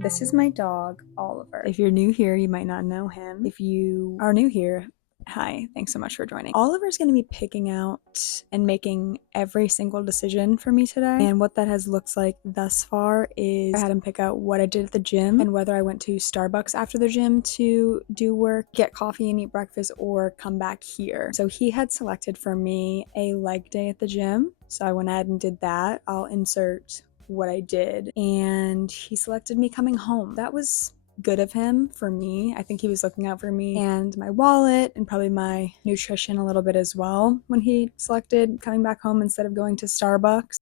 This is my dog, Oliver. If you're new here, you might not know him. If you are new here, hi, thanks so much for joining. Oliver's going to be picking out and making every single decision for me today. And what that has looked like thus far is I had him pick out what I did at the gym and whether I went to Starbucks after the gym to do work, get coffee and eat breakfast, or come back here. So he had selected for me a leg day at the gym. So I went ahead and did that. I'll insert what I did. And he selected me coming home. That was good of him for me. I think he was looking out for me and my wallet and probably my nutrition a little bit as well when he selected coming back home instead of going to Starbucks.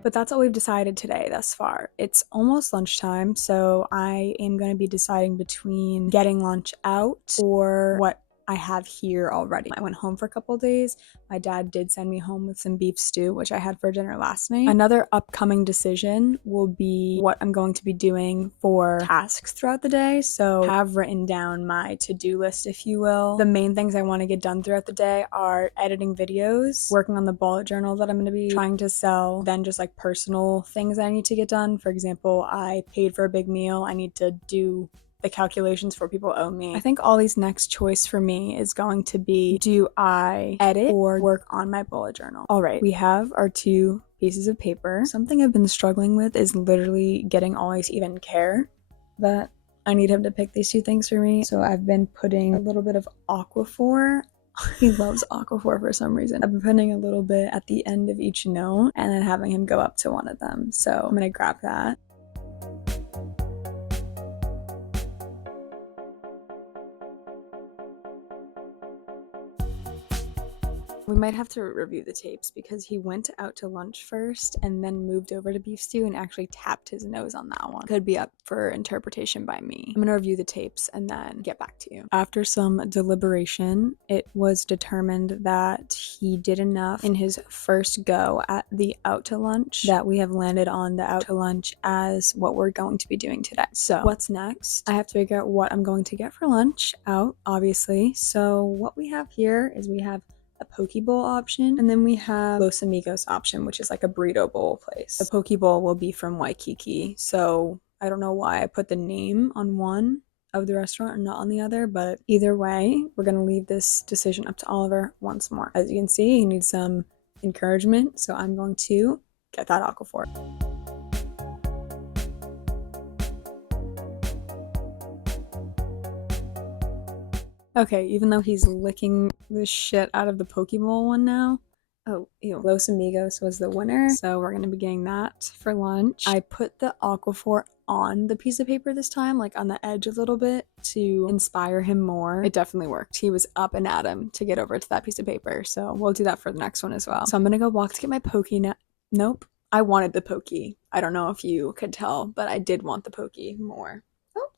But that's all we've decided today thus far. It's almost lunchtime, so I am going to be deciding between getting lunch out or what I have here already. I went home for a couple of days. My dad did send me home with some beef stew, which I had for dinner last night. Another upcoming decision will be what I'm going to be doing for tasks throughout the day. So I have written down my to-do list, if you will. The main things I want to get done throughout the day are editing videos, working on the bullet journal that I'm going to be trying to sell, then just like personal things I need to get done. For example, I paid for a big meal. I need to do the calculations for people owe me. I think Ollie's next choice for me is going to be, do I edit or work on my bullet journal? All right, we have our two pieces of paper. Something I've been struggling with is literally getting Ollie to even care that I need him to pick these two things for me. So I've been putting a little bit of Aquaphor. He loves Aquaphor for some reason. I've been putting a little bit at the end of each note and then having him go up to one of them. So I'm gonna grab that. We might have to review the tapes because he went out to lunch first and then moved over to beef stew and actually tapped his nose on that one. Could be up for interpretation by me. I'm gonna review the tapes and then get back to you. After some deliberation, it was determined that he did enough in his first go at the out to lunch that we have landed on the out to lunch as what we're going to be doing today. So what's next? I have to figure out what I'm going to get for lunch out, obviously. So what we have here is we have a poke bowl option, and then we have Los Amigos option, which is like a burrito bowl place. The poke bowl will be from Waikiki, so I don't know why I put the name on one of the restaurant and not on the other, but either way, we're gonna leave this decision up to Oliver once more. As you can see, he needs some encouragement, so I'm going to get that Aquaphor. Okay, even though he's licking the shit out of the Pokeball one now. Oh, ew. Los Amigos was the winner, so we're gonna be getting that for lunch. I put the Aquaphor on the piece of paper this time, like on the edge a little bit to inspire him more. It definitely worked. He was up and at him to get over to that piece of paper, so we'll do that for the next one as well. So I'm gonna go walk to get my Nope. I wanted the Pokey. I don't know if you could tell, but I did want the Pokey more.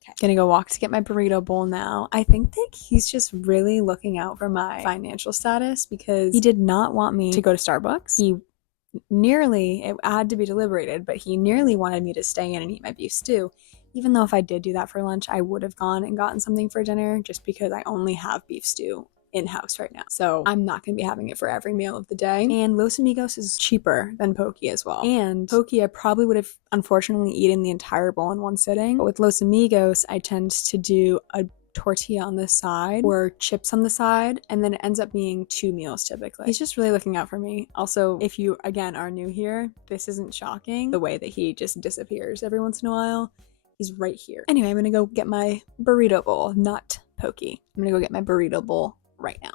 Okay. Gonna go walk to get my burrito bowl now. I think that he's just really looking out for my financial status because he did not want me to go to Starbucks. It had to be deliberated, but he nearly wanted me to stay in and eat my beef stew. Even though if I did do that for lunch, I would have gone and gotten something for dinner just because I only have beef stew in-house right now. So I'm not going to be having it for every meal of the day. And Los Amigos is cheaper than Poke as well. And Poke, I probably would have unfortunately eaten the entire bowl in one sitting. But with Los Amigos, I tend to do a tortilla on the side or chips on the side, and then it ends up being 2 meals typically. He's just really looking out for me. Also, if you again are new here, this isn't shocking, the way that he just disappears every once in a while. He's right here. Anyway, I'm gonna go get my burrito bowl, not Poke. I'm gonna go get my burrito bowl right now.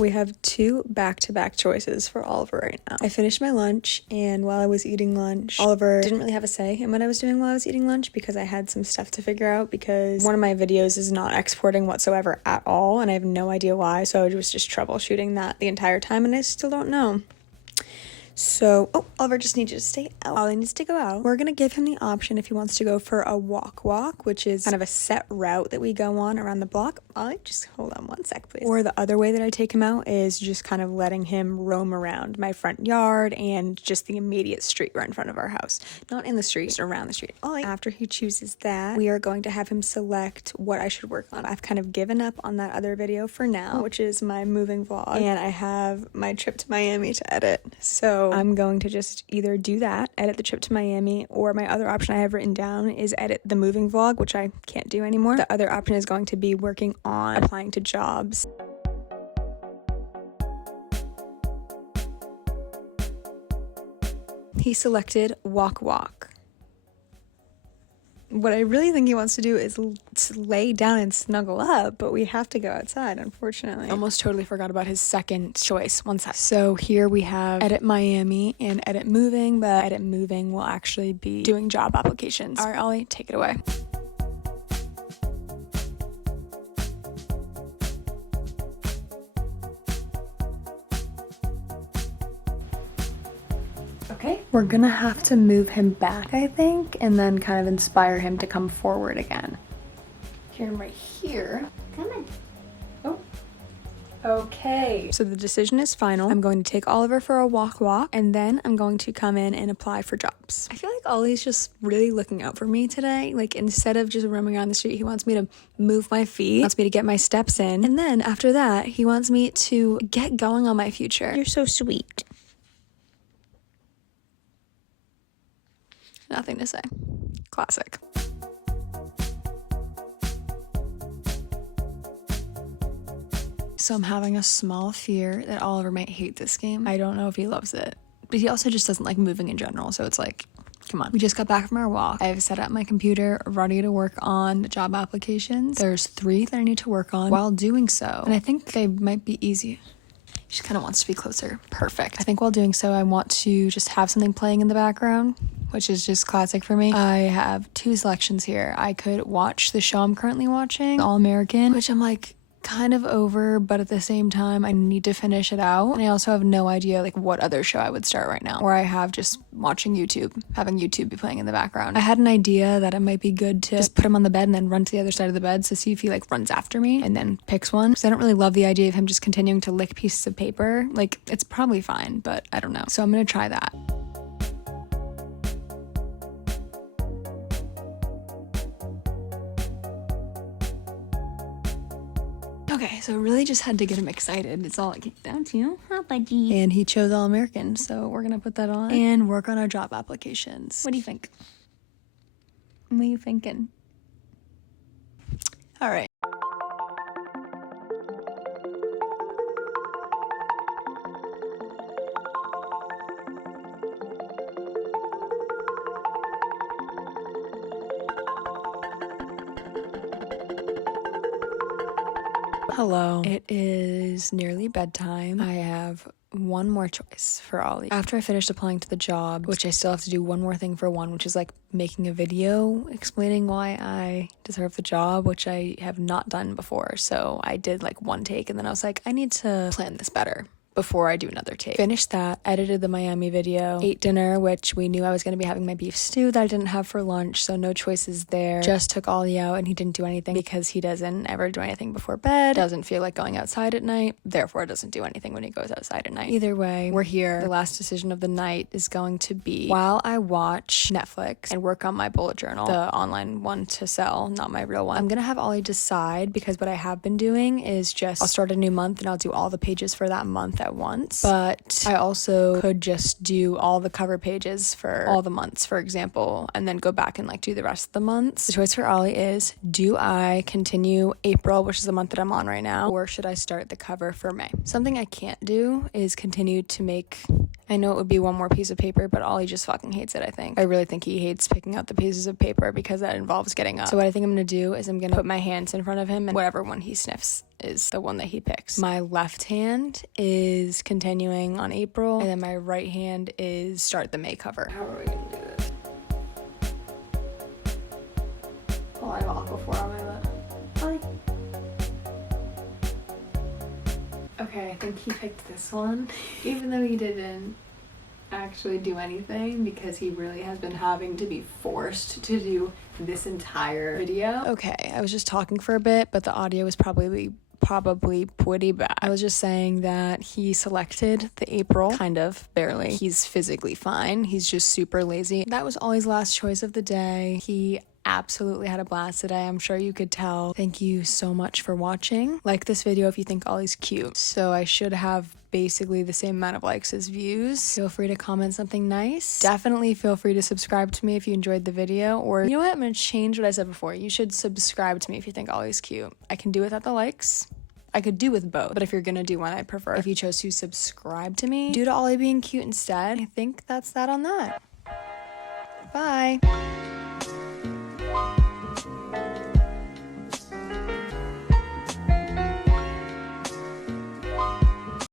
We have two back-to-back choices for Oliver right now. I finished my lunch, and while I was eating lunch, Oliver didn't really have a say in what I was doing while I was eating lunch because I had some stuff to figure out because one of my videos is not exporting whatsoever at all, and I have no idea why, so I was just troubleshooting that the entire time, and I still don't know. So, Oliver just needs you to stay out. Ollie needs to go out. We're gonna give him the option if he wants to go for a walk, which is kind of a set route that we go on around the block. Ollie, just hold on one sec, please. Or the other way that I take him out is just kind of letting him roam around my front yard and just the immediate street right in front of our house. Not in the street, just around the street. Ollie, after he chooses that, we are going to have him select what I should work on. I've kind of given up on that other video for now, which is my moving vlog, and I have my trip to Miami to edit. So I'm going to just either do that, edit the trip to Miami, or my other option I have written down is edit the moving vlog, which I can't do anymore. The other option is going to be working on applying to jobs. He selected walk. What I really think he wants to do is lay down and snuggle up, but we have to go outside, unfortunately. I almost totally forgot about his second choice. One sec. So here we have edit Miami and edit moving, but edit moving will actually be doing job applications. All right, Ollie, take it away. Okay, we're gonna have to move him back, I think, and then kind of inspire him to come forward again. Hear him right here. Come on. Oh. Okay. So the decision is final. I'm going to take Oliver for a walk, and then I'm going to come in and apply for jobs. I feel like Ollie's just really looking out for me today. Like, instead of just roaming around the street, he wants me to move my feet, wants me to get my steps in, and then after that, he wants me to get going on my future. You're so sweet. Nothing to say. Classic. So I'm having a small fear that Oliver might hate this game. I don't know if he loves it, but he also just doesn't like moving in general. So it's like, come on. We just got back from our walk. I've set up my computer, ready to work on the job applications. There's 3 that I need to work on while doing so. And I think they might be easy. She kind of wants to be closer. Perfect. I think while doing so, I want to just have something playing in the background, which is just classic for me. I have 2 selections here. I could watch the show I'm currently watching, All American, which I'm like kind of over, but at the same time I need to finish it out. And I also have no idea like what other show I would start right now, or I have just watching YouTube, having YouTube be playing in the background. I had an idea that it might be good to just put him on the bed and then run to the other side of the bed to see if he like runs after me and then picks one, because I don't really love the idea of him just continuing to lick pieces of paper. Like, it's probably fine, but I don't know. So I'm gonna try that. Okay, so I really just had to get him excited. It's all it came down to. Huh, buddy? And he chose All American, so we're gonna put that on and work on our job applications. What do you think? What are you thinking? All right. Hello. It is nearly bedtime. I have one more choice for Ollie. After I finished applying to the job, which I still have to do one more thing for one, which is like making a video explaining why I deserve the job, which I have not done before. So I did like one take and then I was like, I need to plan this better before I do another take. Finished that, edited the Miami video, ate dinner, which we knew I was going to be having my beef stew that I didn't have for lunch, so no choices there. Just took Ollie out and he didn't do anything because he doesn't ever do anything before bed, doesn't feel like going outside at night, therefore doesn't do anything when he goes outside at night. Either way, we're here. The last decision of the night is going to be while I watch Netflix and work on my bullet journal, the online one to sell, not my real one. I'm gonna have Ollie decide, because what I have been doing is just I'll start a new month and I'll do all the pages for that month at once, but I also could just do all the cover pages for all the months, for example, and then go back and like do the rest of the months. The choice for Ollie is, do I continue April, which is the month that I'm on right now, or should I start the cover for May? Something I can't do is continue to make I know it would be one more piece of paper, but Ollie just fucking hates it, I think. I really think he hates picking out the pieces of paper because that involves getting up. So what I think I'm gonna do is I'm gonna put my hands in front of him and whatever one he sniffs is the one that he picks. My left hand is continuing on April, and then my right hand is start the May cover. How are we gonna do this? Oh, I have Aquaphor on my lip. Hi. Okay, I think he picked this one, even though he didn't actually do anything because he really has been having to be forced to do this entire video. Okay, I was just talking for a bit, but the audio was probably pretty bad. I was just saying that he selected the April, kind of, barely. He's physically fine. He's just super lazy. That was Ollie's last choice of the day. He absolutely had a blast today. I'm sure you could tell. Thank you so much for watching. Like this video if you think Ollie's cute. So I should have basically the same amount of likes as views. Feel free to comment something nice. Definitely feel free to subscribe to me if you enjoyed the video, or you know what, I'm gonna change what I said before. You should subscribe to me if you think Ollie's cute. I can do without the likes. I could do with both, but if you're gonna do one, I prefer if you chose to subscribe to me due to Ollie being cute instead. I think that's that on that. Bye.